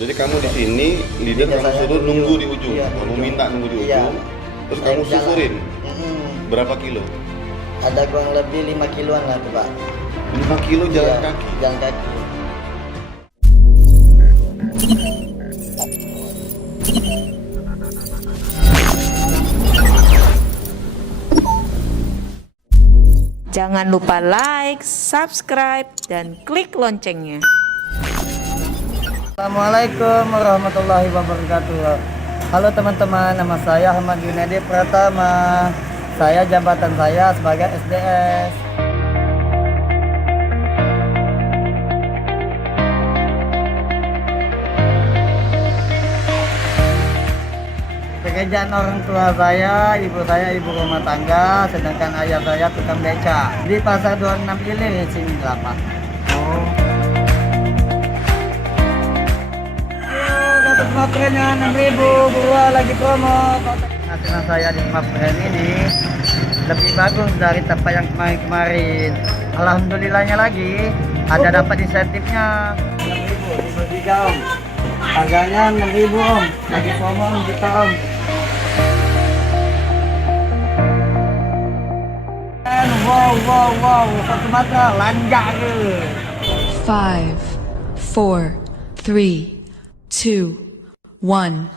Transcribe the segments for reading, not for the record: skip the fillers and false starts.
Jadi kamu di sini, leader Leader kamu saya suruh di nunggu ujung. di ujung. Iya, di Kamu ujung. minta nunggu di Iya. ujung. Terus Naik kamu jalan. susurin. Berapa kilo? Ada kurang lebih 5 kiloan lah tuh Pak. 5 kilo jalan Iya, kaki. Jalan kaki. Jangan lupa like, subscribe, dan klik loncengnya. Assalamualaikum warahmatullahi wabarakatuh. Halo teman-teman, nama saya Ahmad Junedi Pratama. Saya jabatan saya sebagai SDS. Pekerjaan orang tua saya ibu rumah tangga, sedangkan ayah saya tukang beca di pasar 26 Ilir sini Pak. Oh. Dapat smartphone-nya 6.000, gua lagi promo. Penghasilan saya di smartphone ini lebih bagus dari tempat yang kemarin-kemarin. Alhamdulillahnya lagi ada dapat insentifnya 6.000 dibagi Om. Harganya 6.000 Om, lagi promo Om kita Om. Wow, satu mata lanjak ke. 5, 4, 3, 2, 1.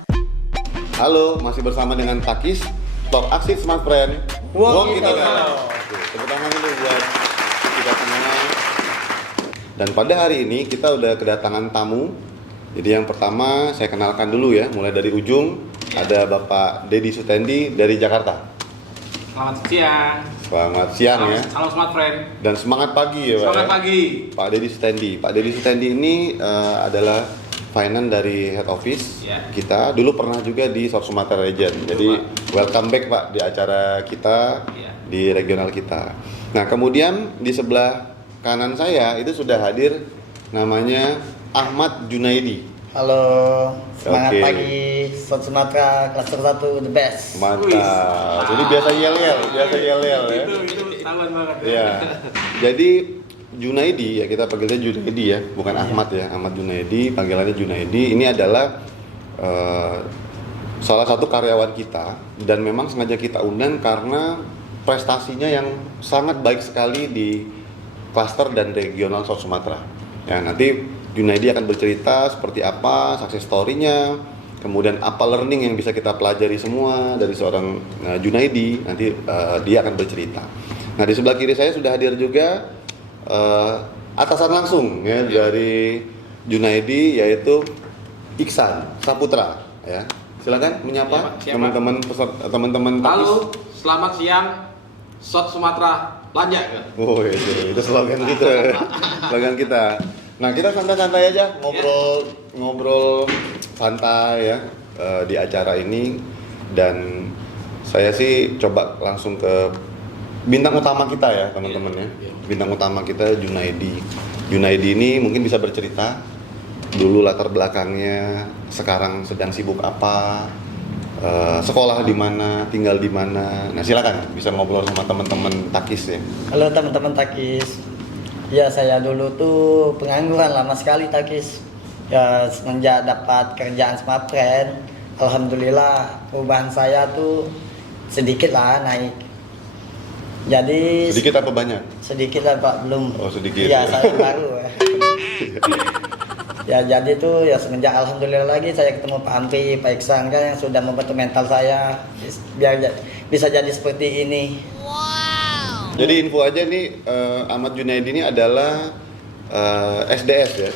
Halo, masih bersama dengan Takis, Talk Asik Smart Friend. Wong kita kita galau. Tepuk tangan dulu buat kita semua. Dan pada hari ini kita udah kedatangan tamu. Jadi yang pertama saya kenalkan dulu ya, mulai dari ujung. Ada Bapak Dedi Sutendi dari Jakarta. Selamat siang. Selamat siang ya. Salam smart friend. Dan semangat pagi ya Pak. Semangat ya. pagi. Pak Dedi Sutendi. Pak Dedi Sutendi ini adalah finance dari head office Ya. kita. Dulu pernah juga di South Sumatera Region. Jadi welcome back Pak di acara kita Ya. di regional kita. Nah kemudian di sebelah kanan saya itu sudah hadir namanya Ahmad Junaidi. Halo, semangat Oke. pagi South Sumatera klaster 1 the best. Mantap. Jadi biasa yel-yel ya. Itu tahuan banget. Iya. Jadi Junaidi ya, kita panggilnya Junaidi ya, bukan Ahmad ya. Ahmad Junaidi, panggilannya Junaidi. Ini adalah salah satu karyawan kita dan memang sengaja kita undang karena prestasinya yang sangat baik sekali di klaster dan regional South Sumatera. Ya, nanti Junaidi akan bercerita seperti apa success story-nya, kemudian apa learning yang bisa kita pelajari semua dari seorang Junaidi. Nanti dia akan bercerita. Nah di sebelah kiri saya sudah hadir juga atasan langsung ya dari Junaidi, yaitu Iksan Saputra ya. Silakan menyapa Siap, Pak. teman-teman Takis. Halo, selamat siang. South Sumatera lanjak. Oh itu slogan kita. Slogan kita. Nah kita santai-santai aja ngobrol santai ya di acara ini, dan saya sih coba langsung ke bintang utama kita ya teman-teman ya. Bintang utama kita Junaidi. Junaidi ini mungkin bisa bercerita dulu latar belakangnya, sekarang sedang sibuk apa, sekolah di mana, tinggal di mana. Nah silakan bisa ngobrol sama teman-teman Takis ya. Halo teman-teman Takis. Ya saya dulu tuh pengangguran lama sekali Takis. Ya semenjak dapat kerjaan smart friend, alhamdulillah perubahan saya tuh sedikit lah naik. Jadi Sedikit apa banyak? sedikit lah Pak, belum. Oh, sedikit. Ya saya baru. Ya jadi tuh ya semenjak alhamdulillah lagi saya ketemu Pak Amri, Pak Iksan kan yang sudah membantu mental saya biar bisa jadi seperti ini. Jadi info aja nih, Ahmad Junaidi ini adalah SDS ya.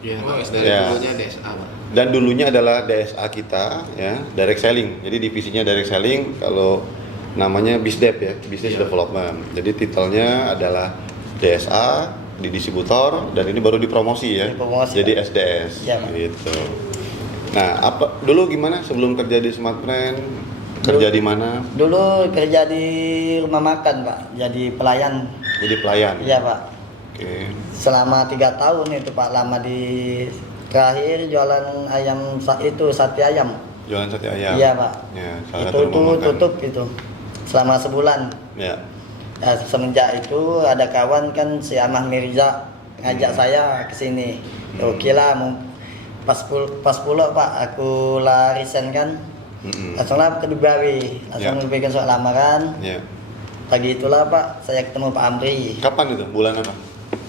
Iya, dari Ya. dulunya DSA, Pak. Dan dulunya adalah DSA kita ya, direct selling. Jadi divisinya direct selling, kalau namanya BizDev ya, Business Development. Jadi titelnya adalah DSA di distributor, dan ini baru dipromosi ya. Dipromosi, Jadi Pak. SDS Ya, Pak. gitu. Nah, apa dulu gimana sebelum kerja di Smartfriend? Kerja di mana? Dulu kerja di rumah makan Pak, jadi pelayan. Jadi pelayan. Iya Pak. Oke. Selama 3 tahun itu Pak, lama di terakhir jualan ayam itu sate ayam. Jualan sate ayam. Iya Pak. Ya, salah Itu satu rumah makan. tutup itu selama sebulan. Ya. Ya, semenjak itu ada kawan kan si Amah Mirza ngajak saya ke sini. Oke lah, pas pulang Pak, aku lah resign kan. Langsung lah ke Dubai, langsung bikin soal lamaran. Ya. Pagi itulah Pak, saya ketemu Pak Amri. Kapan itu? Bulan apa?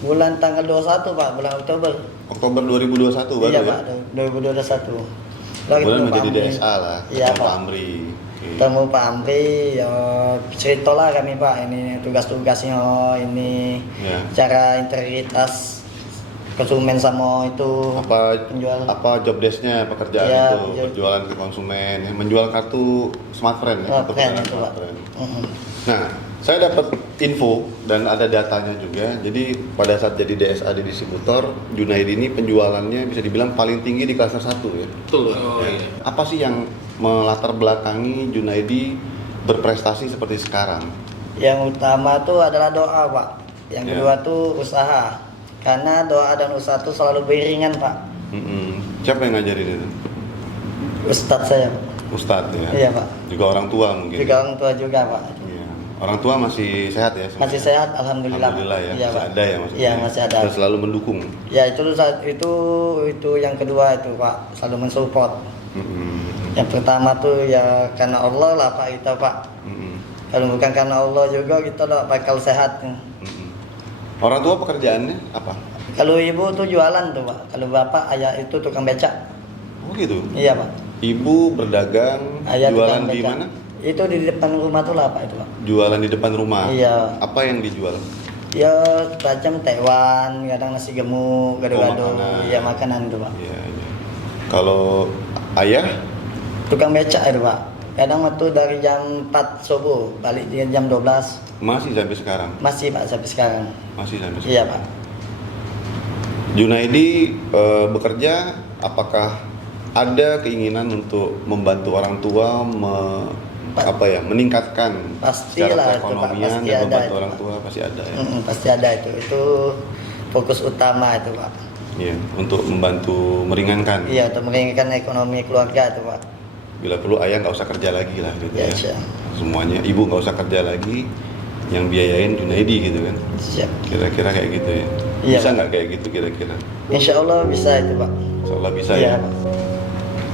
Bulan tanggal 21 Pak, bulan Oktober. Oktober 2021 baru Iya ya? Pak, 2021. Lalu Kemudian ketemu Pak menjadi Amri. DSA lah, Iya ketemu Pak. Pak Amri. Oke. Ketemu Pak Amri, ya cerita lah kami Pak, ini tugas-tugasnya, ini Ya. cara integritas konsumen sama itu penjual. Apa job desk-nya pekerjaan Ya, itu, berjualan ke konsumen, ya, menjual kartu smartfriend ya, kartu Keren pelayanan itu Pak. smartfriend. Nah, saya dapat info dan ada datanya juga. Jadi pada saat jadi DSA di distributor, Junaidi ini penjualannya bisa dibilang paling tinggi di klaster 1 ya. Betul. Oh, Ya. iya. Apa sih yang melatar belakangi Junaidi berprestasi seperti sekarang? Yang utama tuh adalah doa Pak, yang Ya. kedua tuh usaha. Karena doa dan usaha tuh selalu beriringan Pak. Siapa yang ngajarin itu? Ustadz saya Pak. Ustadz ya. Iya Pak. Juga orang tua mungkin. Juga orang tua juga Pak. Iya. Orang tua masih sehat ya? Masih sehat, alhamdulillah. Alhamdulillah ya. Iya, Masih Pak. ada ya maksudnya. Iya, masih ada. Dan selalu mendukung. Ya itu yang kedua itu Pak, selalu mensupport. Yang pertama tuh ya karena Allah lah Pak kita Pak. Kalau bukan karena Allah juga kita tidak bakal sehat. Orang tua pekerjaannya apa? Kalau ibu tuh jualan tuh Pak, kalau bapak ayah itu tukang becak. Oh gitu. Iya Pak. Ibu berdagang, Ayah jualan tukang di becak. mana? Itu di depan rumah tuh lah Pak itu Pak. Jualan di depan rumah. Iya. Apa yang dijual? Ya macam Taiwan, kadang nasi gemuk, gado-gado, makanan. ya makanan itu Pak. Iya, iya. Kalau ayah Tukang becak itu Pak. Kadang waktu dari jam 4 subuh balik di jam 12. masih sampai sekarang? Masih Pak sampai sekarang. Masih sampai sekarang. Iya Pak. Junaidi bekerja, apakah ada keinginan untuk membantu orang tua meningkatkan Pastilah secara itu, Pak. perekonomian Pasti dan ada membantu itu, orang Pak. tua pasti ada ya. Pasti ada itu fokus utama itu Pak. Iya, untuk membantu meringankan. Iya, untuk meringankan ekonomi keluarga itu Pak. Bila perlu ayah nggak usah kerja lagi lah gitu Ya, ya. siap. Semuanya ibu nggak usah kerja lagi, yang biayain Junaidi gitu kan. Siap. Kira-kira kayak gitu ya. Iya, Bisa Pak. nggak kayak gitu kira-kira? Insya Allah bisa itu Pak. Insyaallah bisa Iya, ya. Pak.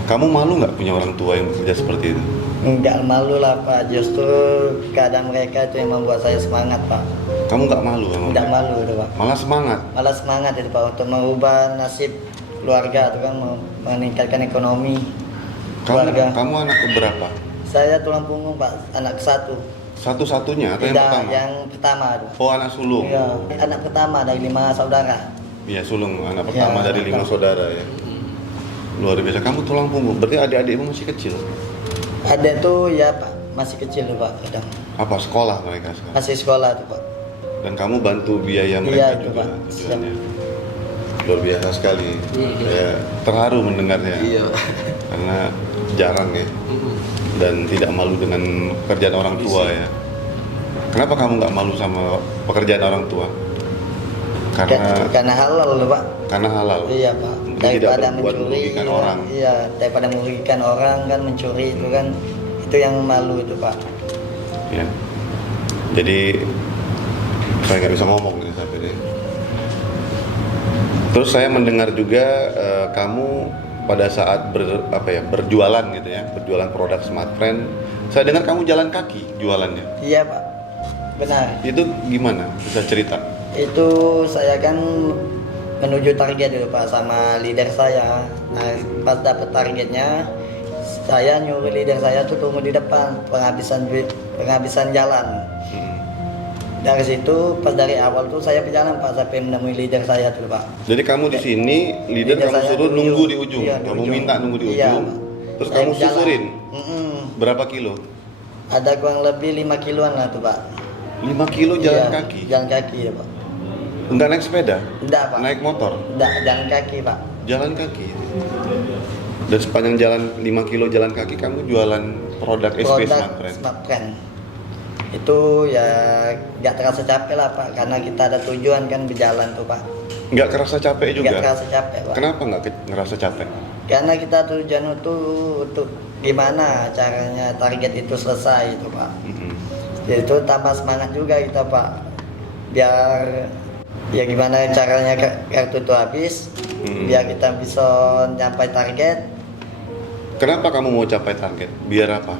Kamu malu nggak punya orang tua yang bekerja seperti itu? Enggak malu lah Pak. Justru keadaan mereka itu yang membuat saya semangat Pak. Kamu nggak malu sama Enggak mereka? malu itu Pak. Malah semangat. Malah semangat itu Pak untuk merubah nasib keluarga itu kan, meningkatkan ekonomi keluarga. Kamu anak keberapa? Saya tulang punggung Pak, anak satu. Satu-satunya atau yang Tidak, pertama? yang pertama. Oh, anak sulung. Iya, anak pertama dari 5 saudara. Iya, sulung, anak pertama Ya, dari 5 pertama. saudara ya. Luar biasa. Kamu tulang punggung. Berarti adik-adikmu masih kecil. Ada tuh ya Pak, masih kecil tuh Pak kadang. Apa sekolah mereka sekarang? Masih sekolah tuh Pak. Dan kamu bantu biaya mereka Iya, itu, juga Pak. tujuannya. Luar biasa sekali. Saya terharu mendengarnya. Iya. Karena jarang ya. Dan tidak malu dengan pekerjaan orang tua ya. Kenapa kamu nggak malu sama pekerjaan orang tua? Karena halal loh Pak. Karena halal. Iya Pak. Tidak Daripada berbuat mencuri. merugikan orang. Iya, daripada merugikan orang kan mencuri itu kan, itu yang malu itu Pak. Ya. Jadi saya nggak bisa ngomong nih sampai ini. Terus saya mendengar juga kamu pada saat berjualan gitu ya, berjualan produk smartfriend. Saya dengar kamu jalan kaki jualannya. Iya Pak. Benar. Itu gimana? Bisa cerita? Itu saya kan menuju target dulu Pak sama leader saya. Nah, pas dapet targetnya, saya nyuruh leader saya tuh tunggu di depan penghabisan jalan. Dari situ pas dari awal tuh saya berjalan Pak sampai menemui leader saya tuh Pak. Jadi kamu di sini leader kamu saya suruh di nunggu ujung. di ujung. Iya, di Kamu ujung. minta nunggu di Iya, ujung. Pak. Terus Saya kamu jalan. susurin. Berapa kilo? Ada kurang lebih 5 kiloan lah tuh Pak. 5 kilo jalan Iya, kaki. Jalan kaki ya Pak. Enggak naik sepeda? Enggak Pak. Naik motor? Enggak, jalan kaki Pak. Jalan kaki. Dan sepanjang jalan 5 kilo jalan kaki kamu jualan produk SP Smartfriend. Smartfriend. Itu ya nggak terasa capek lah Pak, karena kita ada tujuan kan berjalan tuh Pak. Nggak kerasa capek juga? Nggak terasa capek Pak. Kenapa nggak ngerasa capek? Karena kita tujuan itu untuk gimana caranya target itu selesai itu Pak. Jadi itu tambah semangat juga kita Pak. Biar ya gimana caranya kartu itu habis, biar kita bisa capai target. Kenapa kamu mau capai target? Biar apa?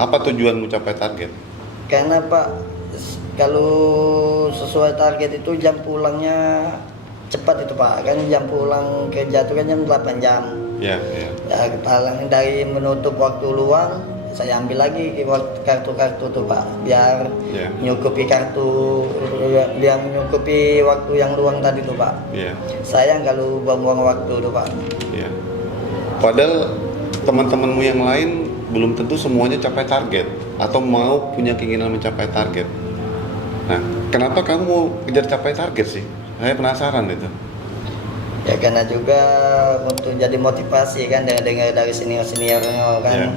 Apa tujuanmu capai target? Karena Pak, kalau sesuai target itu jam pulangnya cepat itu Pak. Kan jam pulang kerja itu kan jam 8 jam. Ya. Ya, paling dari menutup waktu luang, saya ambil lagi kartu-kartu tuh Pak, biar nyukupi biar menyukupi waktu yang luang tadi tuh Pak. Sayang kalau buang-buang waktu tuh Pak. Padahal teman-temanmu yang lain belum tentu semuanya capai target atau mau punya keinginan mencapai target. Nah, kenapa kamu mau kejar capai target sih? Saya penasaran itu. Ya karena juga untuk jadi motivasi kan, dengar dari senior-seniornya kan.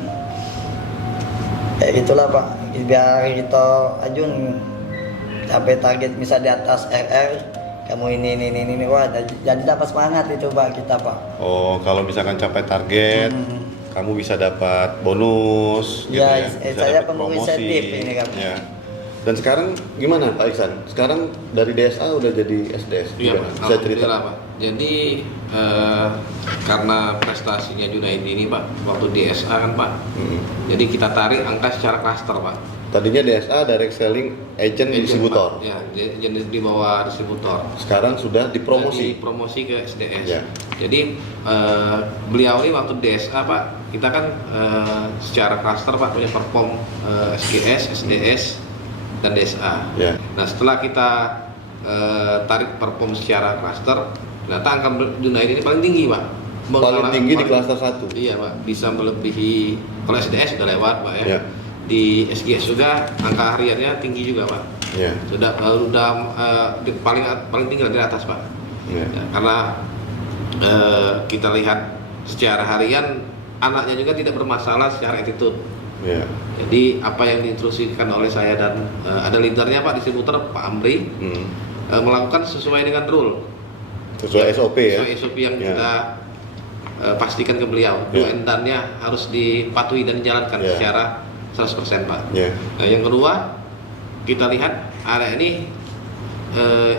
Kayak gitulah Pak, biar kita ajun capai target misal di atas RR, kamu ini wah jadi dapat semangat itu Pak kita Pak. Oh, kalau misalkan capai target, kamu bisa dapat bonus gitu ya. Saya pengurus insentif ini kan. Ya. Dan sekarang gimana Pak Iksan? Sekarang dari DSA udah jadi SDS. Iya, Gimana? Pak. Bisa cerita? Alhamdulillah, Pak. Jadi karena prestasinya Junaidi ini Pak, waktu DSA kan Pak. Jadi kita tarik angka secara klaster Pak. Tadinya DSA direct selling agent distributor. Pak. Ya, jadi di bawah distributor. Sekarang sudah dipromosi. Dipromosi ke SDS. Ya. Jadi beliau ini waktu DSA Pak, kita kan secara klaster Pak punya perform SGS, SDS dan DSA. Ya. Nah setelah kita tarik perform secara klaster, ternyata angka Junaidi ini paling tinggi Pak. Paling tinggi di klaster 1. Iya Pak, bisa melebihi, kalau SDS sudah lewat Pak ya. Ya. Di SGS juga angka hariannya tinggi juga Pak. Ya. Sudah paling tinggi di atas Pak. Ya. Ya, karena kita lihat secara harian anaknya juga tidak bermasalah secara attitude. Ya. Jadi apa yang diinstruksikan oleh saya dan ada leadernya Pak distributor Pak Amri melakukan sesuai dengan rule. Sesuai SOP ya. Sesuai SOP yang kita pastikan ke beliau. Do and done-nya harus dipatuhi dan dijalankan secara 100% Pak. Nah, yang kedua kita lihat anak ini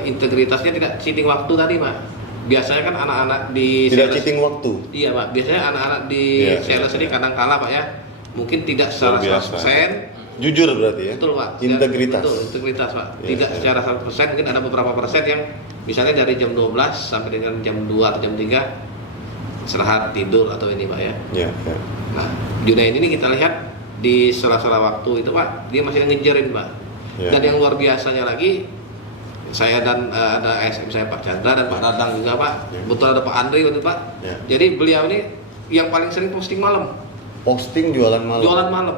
integritasnya tidak cheating waktu tadi Pak. Biasanya kan anak-anak di Tidak sales, cheating waktu. Iya Pak. Biasanya anak-anak di sales ini kadang kala Pak ya. Mungkin tidak secara 100%. Jujur berarti ya. Betul Pak. Integritas. Betul, integritas Pak. Ya, tidak secara 100%, mungkin ada beberapa persen yang misalnya dari jam 12 sampai dengan jam 2 atau jam 3 istirahat, tidur atau ini Pak ya. Ya. Nah, Junaidi ini kita lihat di sela-sela waktu itu Pak, dia masih ngejarin Pak. Ya. Dan yang luar biasanya lagi, saya dan ada ASM saya Pak Chandra dan Pak Dadang juga Pak. Betul ada Pak Andri waktu itu Pak. Jadi beliau ini yang paling sering posting malam. Posting jualan malam. Jualan malam.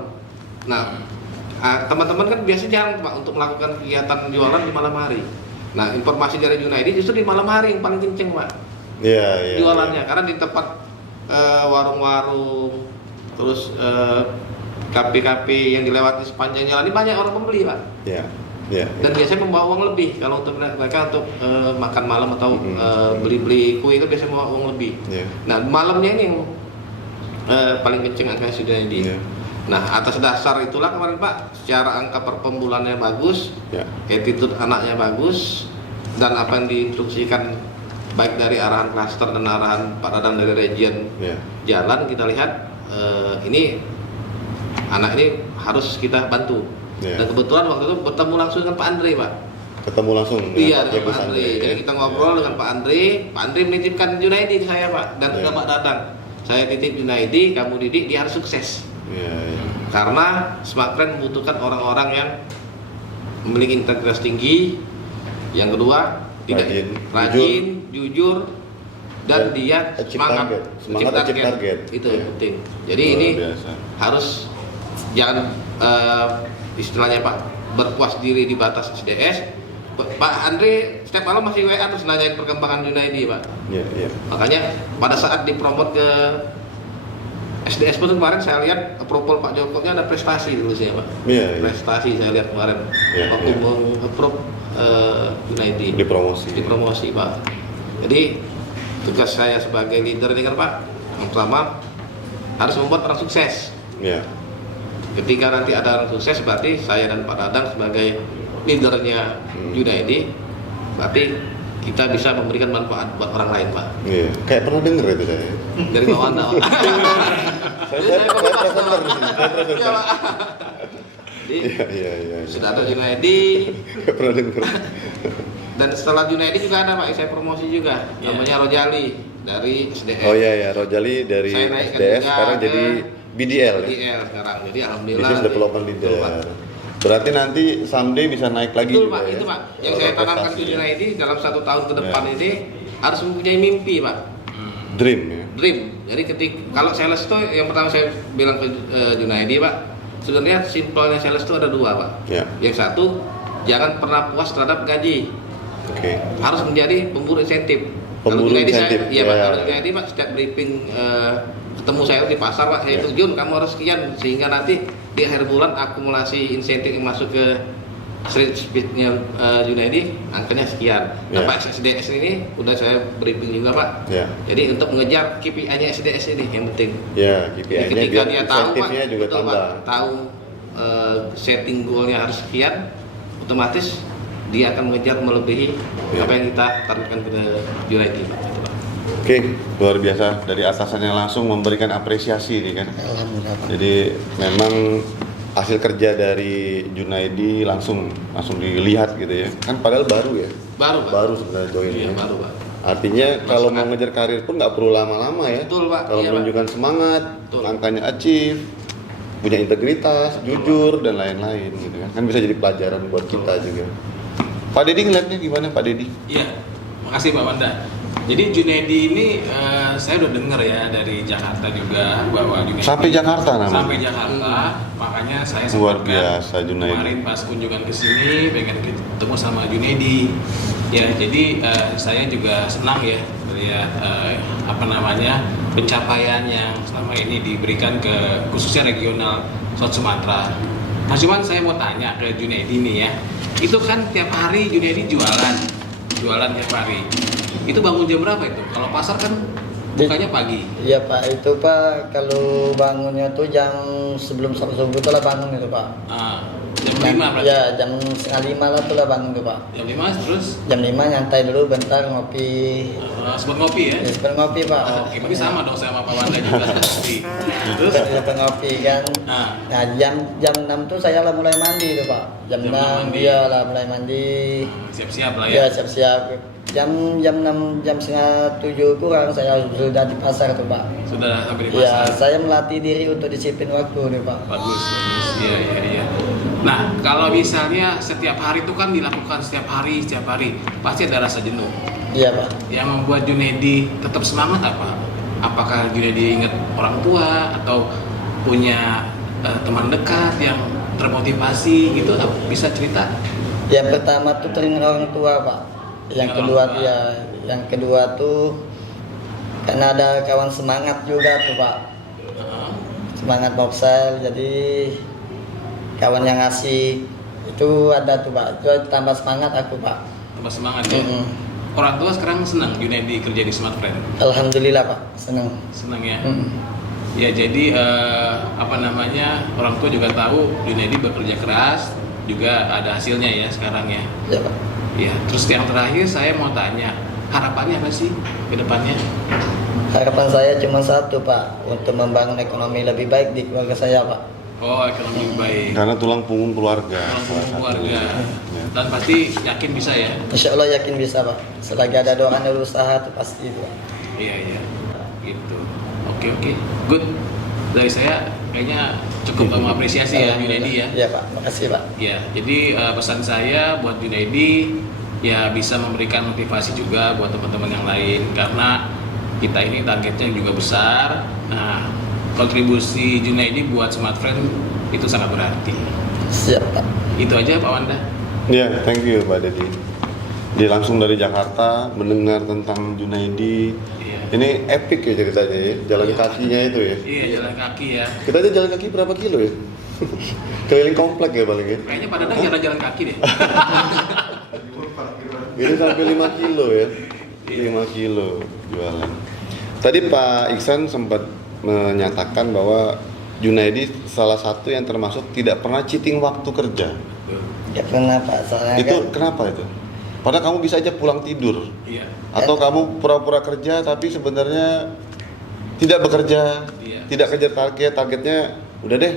Nah, teman-teman kan biasa jarang Pak untuk melakukan kegiatan jualan di malam hari. Nah, informasi dari Junaidi justru di malam hari yang paling kenceng Pak. Iya. Jualannya karena di tempat warung-warung, terus kafe-kafe yang dilewati sepanjang jalan ini banyak orang pembeli Pak. Iya. Dan biasanya membawa uang lebih kalau untuk mereka untuk makan malam atau beli-beli kue itu biasanya membawa uang lebih. Nah, malamnya ini yang paling kenceng angka sudah ini. Nah, atas dasar itulah kemarin Pak, secara angka per pembulannya bagus, attitude anaknya bagus, dan apa yang diinstruksikan baik dari arahan klaster dan arahan Pak Dadang dari region jalan, kita lihat ini anak ini harus kita bantu. Dan kebetulan waktu itu bertemu langsung dengan Pak Andre Pak. Ketemu langsung Iya, dengan Pak Andre. Jadi kita ngobrol dengan Pak Andre menitipkan Junaidi ke saya Pak, dan ke Pak Dadang. Saya titip Junaidi, kamu didik, dia harus sukses. Karena Smartfren membutuhkan orang-orang yang memiliki integritas tinggi. Yang kedua, tidak rajin, jujur, dan dia semangat target. Itu yang penting. Jadi ini harus jangan istilahnya Pak berpuas diri di batas SDS. Pak Andre setiap malam masih WA terus nanyain perkembangan Junaidi Pak. Makanya pada saat dipromot ke SDS pun kemarin saya lihat approval Pak Jokowi ada prestasi dulu saya Pak. Prestasi saya lihat kemarin waktu meng-approve Junaidi. Dipromosi Pak. Jadi tugas saya sebagai leader ini kan Pak, yang pertama harus membuat orang sukses. Ketika nanti ada orang sukses berarti saya dan Pak Dadang sebagai leadernya Junaidi, berarti kita bisa memberikan manfaat buat orang lain, Pak. Iya, kayak pernah denger itu saya. Dari Pak Wanda, Pak. Saya presenter di sini, saya presenter. Iya, Pak. Jadi, Iya. sudah ada Junaidi, Kayak pernah denger. dan setelah Junaidi juga ada, Pak, saya promosi juga. Namanya Rojali dari SDF. Oh iya, Rojali dari Saya naikkan SDS juga sekarang ke jadi BDL ya? BDL sekarang. Jadi alhamdulillah. Business Development Betul, Pak. Leader. Berarti nanti someday bisa naik lagi Betul, juga Pak, ya? itu, Pak. Yang saya tanamkan ke Junaidi dalam 1 tahun ke depan Ya. ini harus mempunyai mimpi, Pak. Dream ya? Dream. Jadi kalau sales itu yang pertama saya bilang ke Junaidi, Pak, sebenarnya simpelnya sales itu ada 2, Pak. Ya. Yang satu, jangan pernah puas terhadap gaji. Oke. Harus menjadi pemburu insentif. Pemburu Kalau Junaidi insentif, saya, iya, Pak. ya. Kalau Junaidi, Pak, setiap briefing ketemu saya di pasar, Pak, saya Ya. itu Jun, kamu harus sekian sehingga nanti di akhir bulan akumulasi insentif yang masuk ke speednya Junaidi angkanya sekian. Nah, Ya. Pak, SDS ini udah saya briefing juga, Pak. Ya. Jadi untuk mengejar KPI-nya SDS ini yang penting. Ya, Jadi KPI-nya ketika biar dia tahu, Pak, insentifnya juga betul, tambah. Pak, tahu setting goalnya harus sekian, otomatis dia akan mengejar melebihi Ya. apa yang kita targetkan ke Junaidi, Pak. Gitu, Pak. Oke, luar biasa dari atasannya langsung memberikan apresiasi nih kan. Alhamdulillah, Pak. Jadi memang hasil kerja dari Junaidi langsung dilihat gitu ya. Kan padahal baru ya. Baru, Pak. Baru sebenarnya join Iya, ya. baru, Pak. Artinya kalau mau ngejar karir pun nggak perlu lama-lama ya. Betul, Pak. Kalau Iya, menunjukkan semangat, Betul. angkanya achieve, punya integritas, jujur dan lain-lain gitu kan. Kan bisa jadi pelajaran buat kita juga. Pak Dedi ngeliatnya gimana Pak Dedi? Iya, makasih Pak Wanda. Jadi Junaidi ini saya udah dengar ya dari Jakarta juga bahwa Junaidi Sampai Jakarta namanya? Sampai Jakarta, makanya saya Luar sempatkan biasa, Junaidi. kemarin pas kunjungan ke sini pengen ketemu sama Junaidi. Ya, jadi saya juga senang ya melihat pencapaian yang selama ini diberikan ke khususnya regional South Sumatera. Nah, cuman saya mau tanya ke Junaidi nih ya. Itu kan tiap hari Junaidi jualan tiap hari. Itu bangun jam berapa itu? Kalau pasar kan bukanya pagi. Iya, Pak, itu Pak kalau bangunnya tuh jam sebelum subuh tuh lah bangun itu, Pak. Jam 5 berarti. Ya, jam 4:30 lah tuh lah bangun tuh, Pak. Jam 5 terus Jam 5 nyantai dulu bentar ngopi. sempat ngopi ya. Ya, sebentar ngopi, Pak. Oke, berarti sama dong sama Pak Wanda juga ngopi. Terus Sebentar ngopi kan. nah, Nah, jam 6 tuh saya lah mulai mandi tuh, Pak. Jam Jam 6 mandi. dia lah mulai mandi. siap-siap lah ya. Ya, siap-siap. Jam 6, jam setengah 7 kurang saya sudah di pasar tuh, Pak. Sudah sampai di Ya, pasar. saya melatih diri untuk disiplin waktu nih, Pak. Bagus. Iya. Nah, kalau misalnya setiap hari itu kan dilakukan setiap hari, pasti ada rasa jenuh. Iya, Pak. Yang membuat Junaidi tetap semangat apa? Apakah Junaidi ingat orang tua atau punya teman dekat yang termotivasi gitu? Bisa cerita? Yang pertama tuh teringat orang tua, Pak. Yang Teringat kedua orang tua. ya, yang kedua tuh karena ada kawan semangat juga tuh, Pak. Semangat boxer, jadi kawan yang ngasih itu ada tuh, Pak. Itu tambah semangat aku, Pak. Tambah semangat ya. Mm-mm. Orang tua sekarang senang Junaidi kerja di Smart Friend. Alhamdulillah, Pak. Senang. Senang ya. Mm-mm. Ya jadi orang tua juga tahu Junaidi bekerja keras, juga ada hasilnya ya sekarang ya. Ya, Pak. Ya, terus yang terakhir saya mau tanya, harapannya apa sih ke depannya? Harapan saya cuma satu, Pak, untuk membangun ekonomi lebih baik di keluarga saya, Pak. Oh, ekonomi baik. Karena tulang punggung keluarga. Tulang salah punggung satunya. keluarga. Ya. Dan pasti yakin bisa ya? Insya Allah yakin bisa, Pak. Selagi ada doa dan usaha itu pasti, Pak. Iya. Gitu. Oke. Good. Dari saya kayaknya cukup mengapresiasi ya Junaidi ya. Iya, Pak. Makasih, Pak. Ya, jadi pesan saya buat Junaidi ya bisa memberikan motivasi juga buat teman-teman yang lain karena kita ini targetnya juga besar. Nah, kontribusi Junaidi buat Smart Friend itu sangat berarti. Siap, Pak. Itu aja Pak Wanda. Ya, thank you Pak Dedi. Dia langsung dari Jakarta mendengar tentang Junaidi. Iya. Ini epic ya ceritanya ya, jalan Iya. kakinya itu ya. Iya, jalan kaki ya. Kita aja jalan kaki berapa kilo ya? Keliling komplek ya paling ya. Kayaknya Pak Dadang jalan kaki deh. Ini sampai 5 kilo ya. 5 kilo jualan. Tadi Pak Iksan sempat menyatakan bahwa Junaidi salah satu yang termasuk tidak pernah cheating waktu kerja. Ya pernah, Pak. Soalnya Itu kan kenapa itu? Padahal kamu bisa aja pulang tidur. Iya. Atau kamu pura-pura kerja tapi sebenarnya tidak bekerja, Iya. tidak kejar targetnya udah deh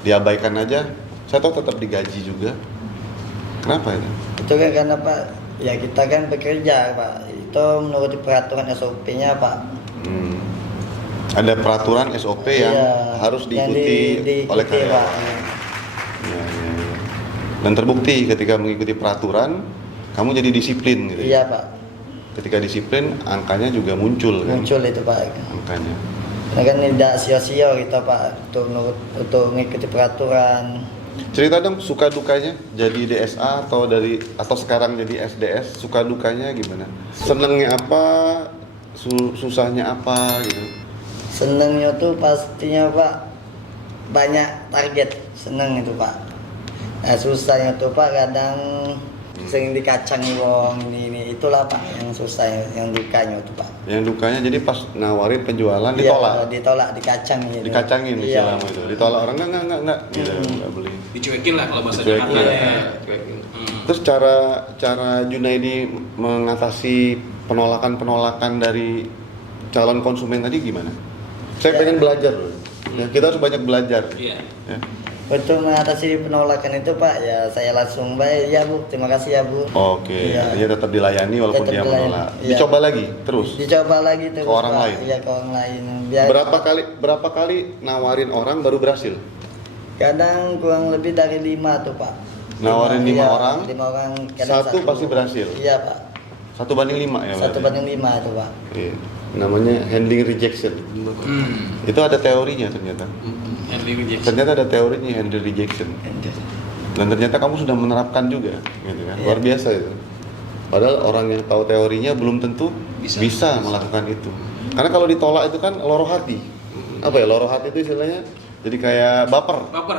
diabaikan aja. Saya tahu tetap digaji juga. Kenapa itu? Itu kan karena Pak, ya kita kan bekerja Pak. Itu menurut peraturan SOP-nya Pak. Ada peraturan SOP yang Iya, harus yang diikuti oleh Pak. karyawan. Ya. Dan terbukti ketika mengikuti peraturan, kamu jadi disiplin gitu. Iya Pak, Ketika disiplin, angkanya juga muncul kan? muncul itu Pak. Angkanya. Karena kan tidak sia-sia kita Pak untuk mengikuti peraturan. Cerita dong suka dukanya jadi DSA atau sekarang jadi SDS, suka dukanya gimana? Senengnya apa, susahnya apa gitu? Senengnya tuh pastinya Pak banyak target, seneng itu Pak. Nah susahnya tuh Pak kadang sering dikacangi wong ini itulah Pak yang susah, yang dukanya tuh Pak. Yang dukanya jadi pas nawarin penjualan Iya, ditolak. ditolak, dikacang gitu. Dikacangin Iya. istilahnya itu. Ditolak orang enggak gitu, enggak beli. Dicuekin lah kalau bahasa Dicuekin. Jakarta Iya. ya. Terus cara Junaidi mengatasi penolakan dari calon konsumen tadi gimana? Saya Ya. pengen belajar loh. Ya, kita harus banyak belajar. Iya. Ya. Untuk mengatasi penolakan itu Pak, ya saya langsung baik ya Bu, terima kasih ya Bu. Oke, Iya. artinya tetap dilayani walaupun Tetap dia dilayani. menolak. Iya. Dicoba lagi terus. Dicoba lagi terus Ke orang Pak. lain? Iya, ke orang lain. Biar Berapa kali nawarin orang baru berhasil? kadang kurang lebih dari 5 tuh Pak. Nawarin 5 iya, orang, 5 orang kadang satu pasti berhasil? Iya Pak, 1/5 ya? 1/5 tuh Pak. Iya. Namanya handling rejection. Itu ada teorinya ternyata. Handling rejection. Ternyata ada teorinya handle rejection. Dan ternyata kamu sudah menerapkan juga, gitu kan? Iya. Luar biasa itu. Padahal orang yang tahu teorinya belum tentu bisa melakukan itu. Karena kalau ditolak itu kan loro hati. Apa ya loro hati itu istilahnya? Jadi kayak baper. Baper.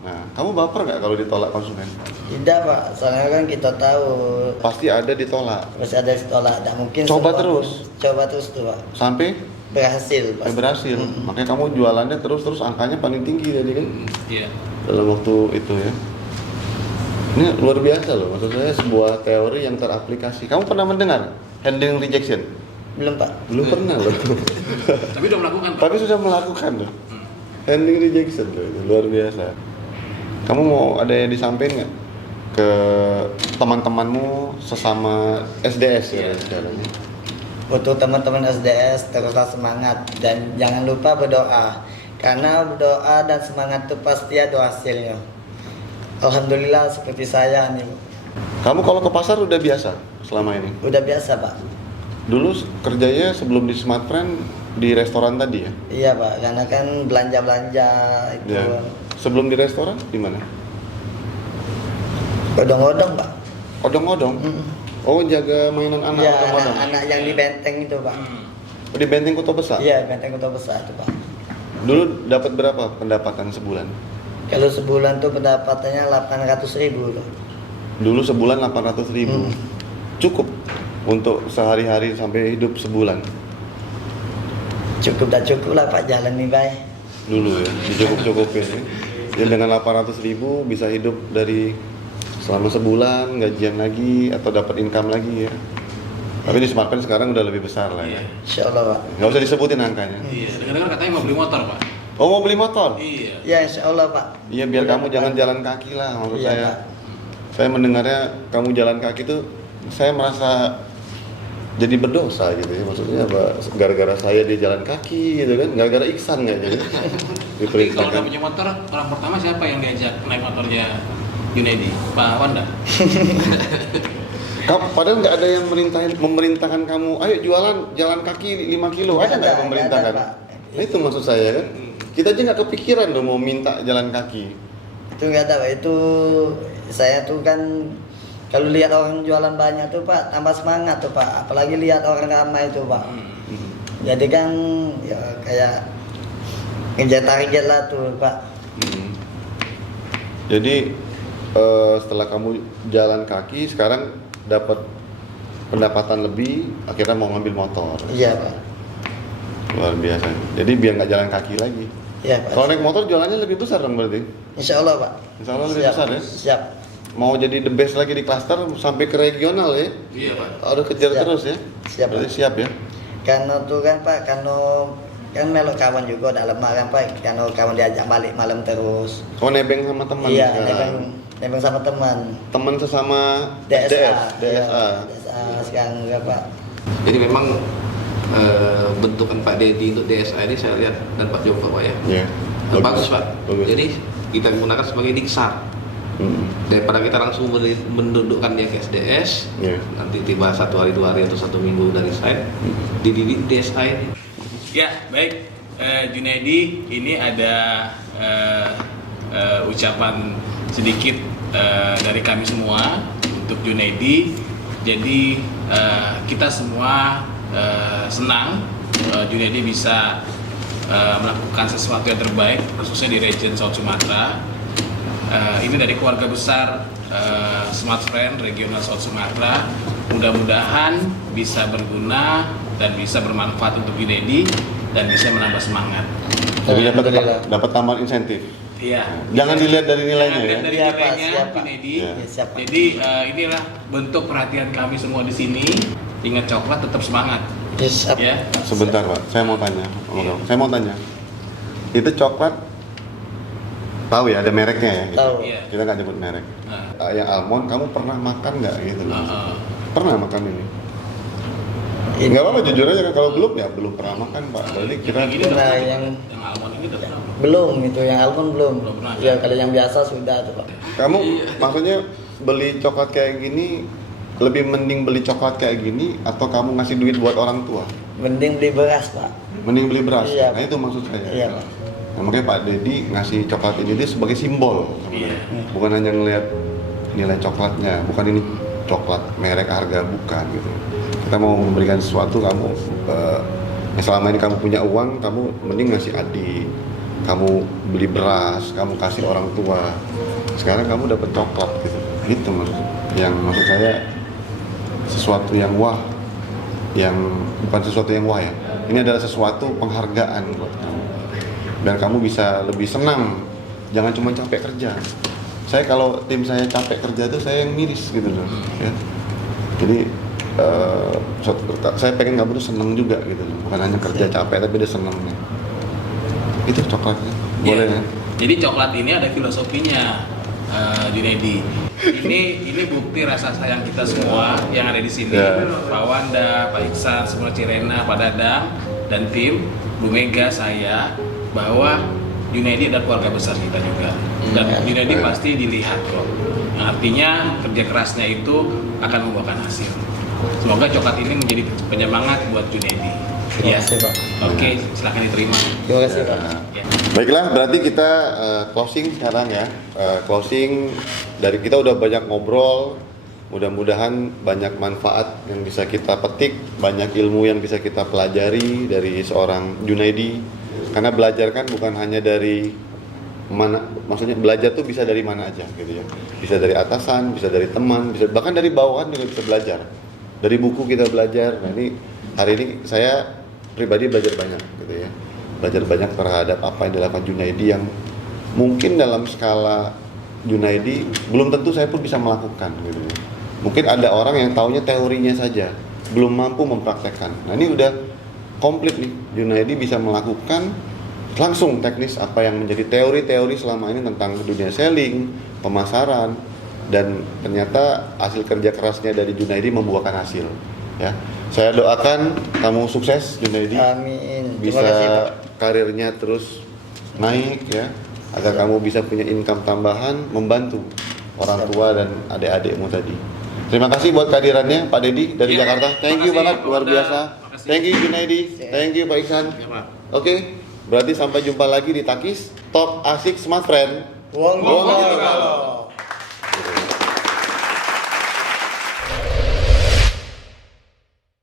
Nah, kamu baper nggak kalau ditolak konsumen? Tidak Pak, soalnya kan kita tahu Pasti ada ditolak. terus ada ditolak, tidak mungkin Coba semua- terus. Coba terus tuh Pak, Sampai berhasil Pak. berhasil. Makanya kamu jualannya terus angkanya paling tinggi tadi kan? Iya. Dalam waktu itu ya. Ini luar biasa loh, maksud saya sebuah teori yang teraplikasi. Kamu pernah mendengar handling rejection? Belum Pak. Belum pernah loh. Tapi udah melakukan. Pak. Tapi sudah melakukan loh. Handling rejection loh, itu luar biasa. Kamu mau ada yang disampaikan nggak ke teman-temanmu sesama SDS ya sekarang? Untuk teman-teman SDS teruslah semangat dan jangan lupa berdoa. Karena berdoa dan semangat itu pasti ada hasilnya. Alhamdulillah seperti saya nih, Kamu kalau ke pasar udah biasa selama ini? udah biasa Pak. Dulu kerjanya sebelum di Smartfriend di restoran tadi ya? Iya Pak, karena kan belanja-belanja itu Ya. Sebelum di restoran di mana? odong-odong Pak. Odong-odong. Oh, jaga mainan anak Iya, odong-odong. anak-anak yang di benteng itu Pak. Di Benteng Kota Besar. Iya, benteng kota besar itu Pak. Dulu dapat berapa pendapatan sebulan? Kalau sebulan tuh pendapatannya 800.000 tuh. Dulu sebulan 800.000. Cukup untuk sehari-hari sampai hidup sebulan. Cukup lah Pak, jalan nih baik. Dulu ya, dicukup-cukupin ya. Ya dengan 800.000 bisa hidup dari selama sebulan, gajian lagi atau dapat income lagi ya. Tapi di Smartfriend sekarang udah lebih besar lah ya. Insya Allah Pak. Nggak usah disebutin angkanya. Iya. Dengar katanya mau beli motor, Pak. Oh, mau beli motor? Iya. Ya Insya Allah Pak. Iya, biar kamu jangan jalan kaki lah maksud Iya, saya. Pak. Saya mendengarnya kamu jalan kaki tuh saya merasa jadi berdosa gitu ya. Maksudnya apa? Gara-gara saya dia jalan kaki gitu kan. Gara-gara Iksan kayaknya. Jadi kalau Diperintahkan. udah punya motor, orang pertama siapa yang diajak naik motornya Junaidi? Pak Wanda. Padahal nggak ada yang memerintahkan kamu, ayo jualan jalan kaki 5 kilo, ada nggak yang memerintahkan? Nggak ada, Pak. Nah, itu maksud saya kan. Kita aja nggak kepikiran dong mau minta jalan kaki. Itu nggak ada Pak. Itu saya tuh kan kalau lihat orang jualan banyak tuh Pak, tambah semangat tuh Pak. Apalagi lihat orang ramai tuh Pak. Jadi kan ya kayak ngejar target lah tuh Pak. Jadi setelah kamu jalan kaki, sekarang dapat pendapatan lebih, akhirnya mau ngambil motor. Iya Pak. Luar biasa. Jadi biar nggak jalan kaki lagi. Iya Pak. Kalau naik motor jualannya lebih besar dong berarti. Insya Allah Pak. Insya Allah lebih Siap. besar ya. Siap. mau jadi the best lagi di klaster sampai ke regional ya. Iya Pak. Harus kejar Siap. terus ya. Siap, Berarti Pak. siap ya. Karena tuh kan Pak, karena kan melok kawan juga udah lemah kan Pak, karena kawan diajak balik malam terus. Oh nebeng sama teman Iya, sekarang. nebeng sama teman. Teman sesama DSA. DSA. Iya, DSA sekarang enggak Pak. Jadi memang bentukan Pak Dedi untuk DSA ini saya lihat dan Pak Joko Pak ya. Iya. Bagus Pak. Bagus. Jadi kita gunakan sebagai diksar. Daripada kita langsung mendudukkan dia ke SDS, Iya. nanti tiba 1 hari 2 hari atau 1 minggu dari site, dididik DSA ini. Ya, baik. Junaidi, ini ada ucapan sedikit dari kami semua untuk Junaidi. Jadi kita semua senang Junaidi bisa melakukan sesuatu yang terbaik, khususnya di region South Sumatera. Ini dari keluarga besar Smart Friend Regional South Sumatera. Mudah-mudahan bisa berguna dan bisa bermanfaat untuk Junaidi dan bisa menambah semangat. Jadi Alhamdulillah. dapat tambahan insentif. Iya. Jangan dilihat dari nilainya Jangan ya. dilihat dari Iya, Pak. nilainya, Siap, Pak. Junaidi. Iya. Siap, Pak. Jadi inilah bentuk perhatian kami semua di sini. Ingat coklat tetap semangat. Siap. Ya. Sebentar Pak, saya mau tanya. Iya. Saya mau tanya. Itu coklat tahu ya ada mereknya ya? Gitu. Tahu. Iya. Kita nggak nyebut merek. Nah, Yang almond kamu pernah makan nggak gitu loh? Pernah makan ini? Ini Nggak apa-apa jujur aja kan kalau belum ya belum pernah makan Pak. Jadi kita yang ini Nah, udah yang- yang almond ini udah pernah. belum itu yang almond belum. Belum pernah. Ya kalau yang biasa sudah tuh Pak. kamu maksudnya beli coklat kayak gini lebih mending beli coklat kayak gini atau kamu ngasih duit buat orang tua? Mending beli beras Pak. Mending beli beras. Iya, Nah itu maksud saya. Iya Pak. Nah, makanya Pak Dedi ngasih coklat ini dia sebagai simbol sebenarnya. Iya. Bukan hanya ngelihat nilai coklatnya, bukan ini coklat merek harga bukan gitu. Kita mau memberikan sesuatu kamu yang selama ini kamu punya uang, kamu mending ngasih adik, kamu beli beras, kamu kasih orang tua. Sekarang kamu dapat coklat gitu. Gitu maksud saya sesuatu yang wah, yang bukan sesuatu yang wah ya. Ini adalah sesuatu penghargaan buat kamu. Dan kamu bisa lebih senang, jangan cuma capek kerja. Saya kalau tim saya capek kerja tuh saya yang miris gitu loh ya. Jadi saya pengen kamu tuh senang juga gitu loh, bukan hanya kerja capek tapi dia senangnya. Itu coklatnya boleh Iya. ya. Jadi coklat ini ada filosofinya, Junaidi. Ini bukti rasa sayang kita semua yang ada di sini. Ya. Pak Wanda, Pak Iksan, semua Cirena, Pak Dadang, dan tim Bu Mega, saya, bahwa Junaidi adalah keluarga besar kita juga. Dan Junaidi pasti dilihat kok. Yang artinya kerja kerasnya itu akan membuahkan hasil. Semoga coklat ini menjadi penyemangat buat Junaidi. Terima Ya. kasih, Pak. Oke, silakan diterima. Terima kasih Pak. Ya. Baiklah, berarti kita closing sekarang ya. Closing dari kita udah banyak ngobrol. Mudah-mudahan banyak manfaat yang bisa kita petik, banyak ilmu yang bisa kita pelajari dari seorang Junaidi. Karena belajar kan bukan hanya dari mana, maksudnya belajar tuh bisa dari mana aja gitu ya. Bisa dari atasan, bisa dari teman, bisa bahkan dari bawahan juga bisa belajar. Dari buku kita belajar. Nah ini hari ini saya pribadi belajar banyak gitu ya. Belajar banyak terhadap apa yang dilakukan Junaidi yang mungkin dalam skala Junaidi belum tentu saya pun bisa melakukan gitu ya. Mungkin ada orang yang taunya teorinya saja, belum mampu mempraktekkan. Nah ini udah komplit nih, Junaidi bisa melakukan langsung teknis apa yang menjadi teori-teori selama ini tentang dunia selling, pemasaran, dan ternyata hasil kerja kerasnya dari Junaidi membuahkan hasil. Ya, saya doakan kamu sukses Junaidi, Amin. Terima bisa kasih Pak. karirnya terus naik ya, agar kamu bisa punya income tambahan, membantu orang tua dan adik-adikmu tadi. Terima kasih buat kehadirannya Pak Dedi dari Iya, Jakarta. Thank you makasih, banget, Pak luar Wanda. biasa. Makasih. Thank you Junaidi, thank you Pak Iksan. Ya, Pak. Oke, berarti sampai jumpa lagi di Takis Talk Asik Smart Friend. Wong Wong Golo. Golo.